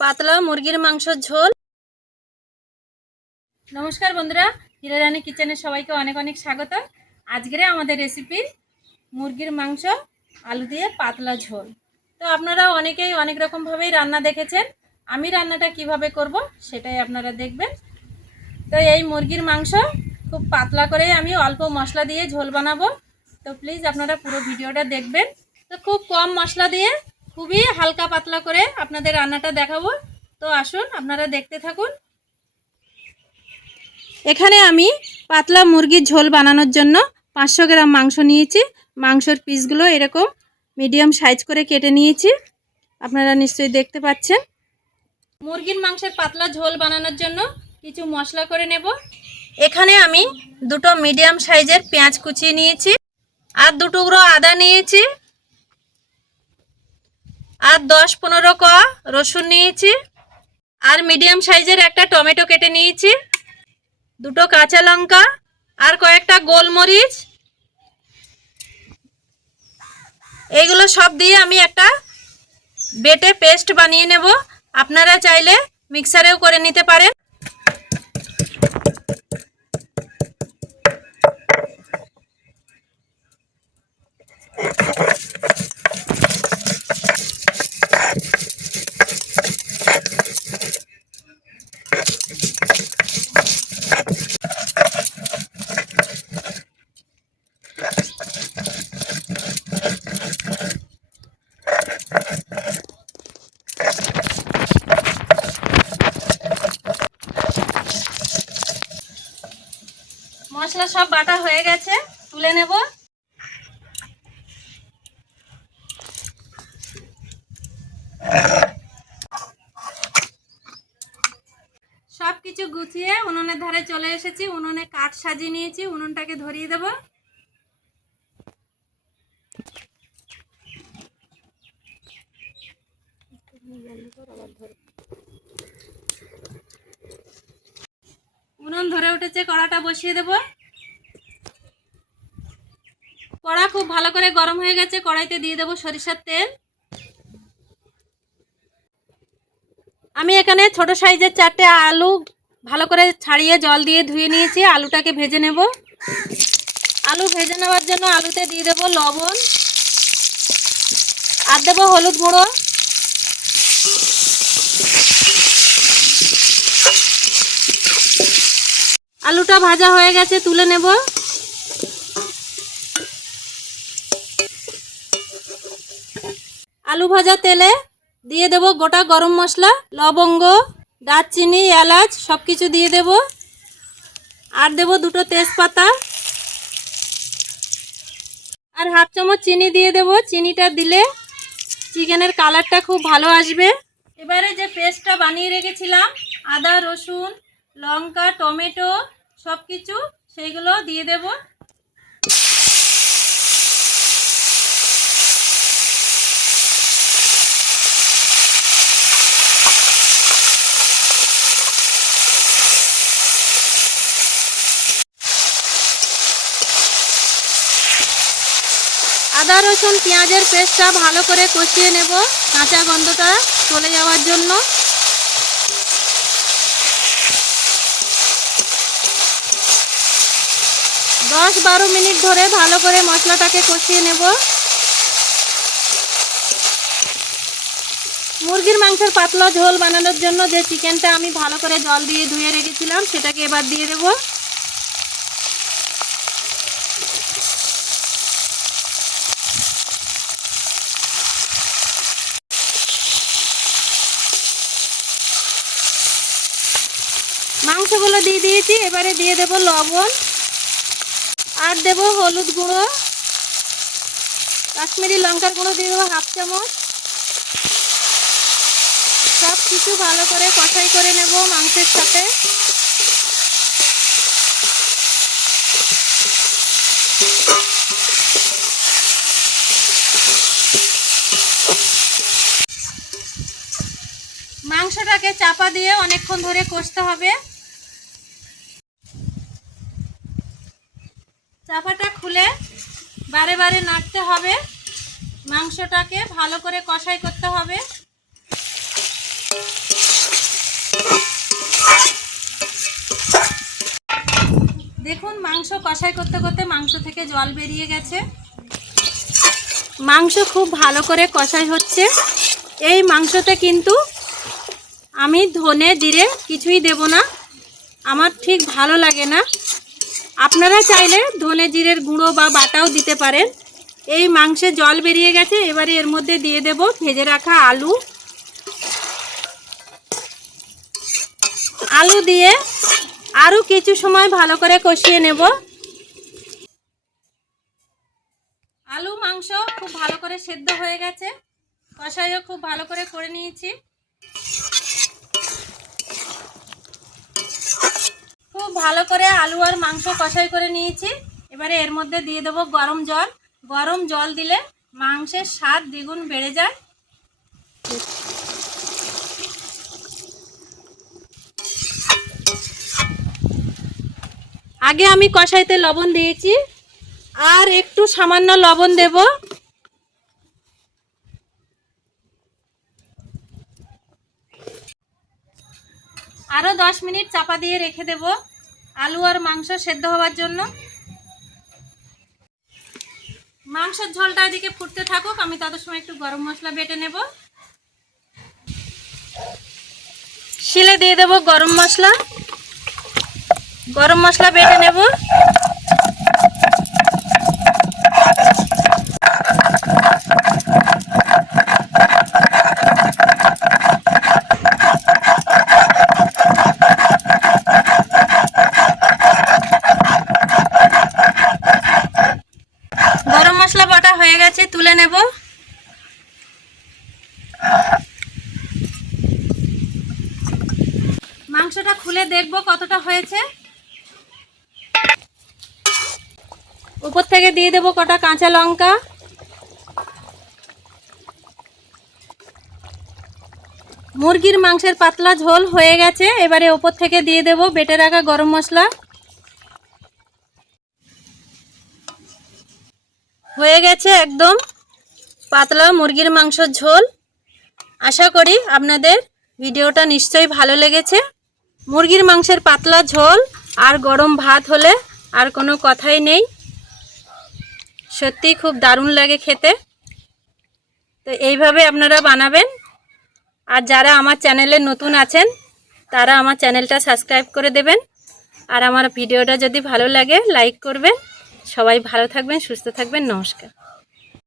পাতলা মুরগির মাংসের ঝোল। নমস্কার বন্ধুরা, হিরা রানী কিচেনে সবাইকে অনেক অনেক স্বাগত। আজকের আমাদের রেসিপি মুরগির মাংস আলু দিয়ে পাতলা ঝোল। তো আপনারা অনেকেই অনেক রকমভাবেই রান্না দেখেছেন, আমি রান্নাটা কিভাবে করব সেটাই আপনারা দেখবেন। তো এই মুরগির মাংস খুব পাতলা করে আমি অল্প মশলা দিয়ে ঝোল বানাবো, তো প্লিজ আপনারা পুরো ভিডিওটা দেখবেন। তো খুব কম মশলা দিয়ে খুবই হালকা পাতলা করে আপনাদের রান্নাটা দেখাবো, তো আসুন আপনারা দেখতে থাকুন। এখানে আমি পাতলা মুরগির ঝোল বানানোর জন্য 500 গ্রাম মাংস নিয়েছি। মাংসের পিসগুলো এরকম মিডিয়াম সাইজ করে কেটে নিয়েছি, আপনারা নিশ্চয়ই দেখতে পাচ্ছেন। মুরগির মাংসের পাতলা ঝোল বানানোর জন্য কিছু মশলা করে নেব। এখানে আমি দুটো মিডিয়াম সাইজের পেঁয়াজ কুচিয়ে নিয়েছি, আর 2 টুকরো আদা নিয়েছি, আর 10-15 কোয়া রসুন নিয়েছি, আর মিডিয়াম সাইজের একটা টমেটো কেটে নিয়েছি, 2টো কাঁচা লঙ্কা, আর কয়েকটা গোলমরিচ। এইগুলো সব দিয়ে আমি একটা বেটে পেস্ট বানিয়ে নেব। আপনারা চাইলে মিক্সারেও করে নিতে পারেন। মশলা সব বাটা হয়ে গেছে, তুলে নেব। সব কিছু গুছিয়ে উনুনের ধারে চলে এসেছি। উনুনে কাঠ সাজিয়ে নিয়েছি, উনুনটাকে ধরিয়ে দেব। উনুন ধরে উঠেছে, কড়াটা বসিয়ে দেব। কড়া খুব ভালো করে গরম হয়ে গেছে, কড়াইতে দিয়ে দেব সরিষার তেল। আমি এখানে ছোট সাইজের 4টে আলু ভালো করে ছাড়িয়ে জল দিয়ে ধুয়ে নিয়েছি। আলুটাকে ভেজে নেব। আলু ভেজে নেওয়ার জন্য আলুতে দিয়ে দেব লবণ, আর দেব হলুদ গুঁড়ো। আলুটা ভাজা হয়ে গেছে, তুলে নেব। আলু ভাজা তেলে দিয়ে দেব গোটা গরম মশলা, লবঙ্গ, দারচিনি, এলাচ সব কিছু দিয়ে দেব, আর দেব 2টো তেজপাতা, আর হাফ চামচ চিনি দিয়ে দেব। চিনিটা দিলে চিকেনের কালারটা খুব ভালো আসবে। এবারে যে পেস্টটা বানিয়ে রেখেছিলাম, আদা, রসুন, লঙ্কা, টমেটো সব কিছু, সেইগুলো দিয়ে দেব। আদা, রসুন, পেঁয়াজের পেস্টটা ভালো করে কষিয়ে নেব, কাঁচা গন্ধটা চলে যাওয়ার জন্য। দশ 12 মিনিট ধরে ভালো করে মশলাটাকে কষিয়ে নেব। মুরগির মাংসের পাতলা ঝোল বানানোর জন্য যে চিকেনটা আমি ভালো করে জল দিয়ে ধুয়ে রেখেছিলাম, সেটাকে এবার দিয়ে দেব। মাংসগুলো দিয়ে দিয়েছি, এবারে দিয়ে দেব লবণ, আর দেব হলুদ গুঁড়ো, কাশ্মীরি লঙ্কার গুঁড়ো দিয়ে দেবো হাফ চামচ। সব কিছু ভালো করে কষাই করে নেব মাংসের সাথে। মাংসটাকে চাপা দিয়ে অনেকক্ষণ ধরে কষতে হবে। চাপাটা খুলে বারে বারে নাড়তে হবে। মাংসটাকে ভালো করে কষাই করতে হবে। কষাই করতে করতে মাংস থেকে জল বেরিয়ে গেছে। মাংস খুব ভালো করে কষাই হচ্ছে। এই মাংসতে কিন্তু আমি ধনে জিরে কিছুই দেব না, আমার ঠিক ভালো লাগে না। আপনারা চাইলে ধনে জিরের গুঁড়ো বা বাটাও দিতে পারেন। এই মাংসে জল বেরিয়ে গেছে, এবারে এর মধ্যে দিয়ে দেব ভেজে রাখা আলু। আলু দিয়ে আরও কিছু সময় ভালো করে কষিয়ে নেব। আলু মাংস খুব ভালো করে সেদ্ধ হয়ে গেছে, কষাইও খুব ভালো করে নিয়েছি। খুব ভালো করে আলু আর মাংস কষাই করে নিয়েছি। এবারে এর মধ্যে দিয়ে দেবো গরম জল। গরম জল দিলে মাংসের স্বাদ দ্বিগুণ বেড়ে যায়। আগে আমি কষাইতে লবণ দিয়েছি, আর একটু সামান্য লবণ দেব। আরও 10 মিনিট চাপা দিয়ে রেখে দেব আলু আর মাংস সেদ্ধ হওয়ার জন্য। মাংসের ঝোলটা এদিকে ফুটতে থাকুক, আমি তত সময় একটু গরম মশলা বেটে নেব। শিলে দিয়ে দেব গরম মশলা বেটে নেব। গরম মশলা বাটা হয়ে গেছে, তুলে নেব। মাংসটা খুলে দেখব কতটা হয়েছে। উপর থেকে দিয়ে দেব কটা কাঁচা লঙ্কা। মুরগির মাংসের পাতলা ঝোল হয়ে গেছে, এবারে উপর থেকে দিয়ে দেব বেটে রাখা গরম মশলা। হয়ে গেছে একদম পাতলা মুরগির মাংসের ঝোল। আশা করি আপনাদের ভিডিওটা নিশ্চয়ই ভালো লেগেছে। মুরগির মাংসের পাতলা ঝোল আর গরম ভাত হলে আর কোনো কথাই নেই, সত্যিই খুব দারুণ লাগে খেতে। তো এইভাবে আপনারা বানাবেন। আর যারা আমার চ্যানেলে নতুন আছেন তারা আমার চ্যানেলটা সাবস্ক্রাইব করে দেবেন। আর আমার ভিডিওটা যদি ভালো লাগে লাইক করবেন। সবাই ভালো থাকবেন, সুস্থ থাকবেন। নমস্কার।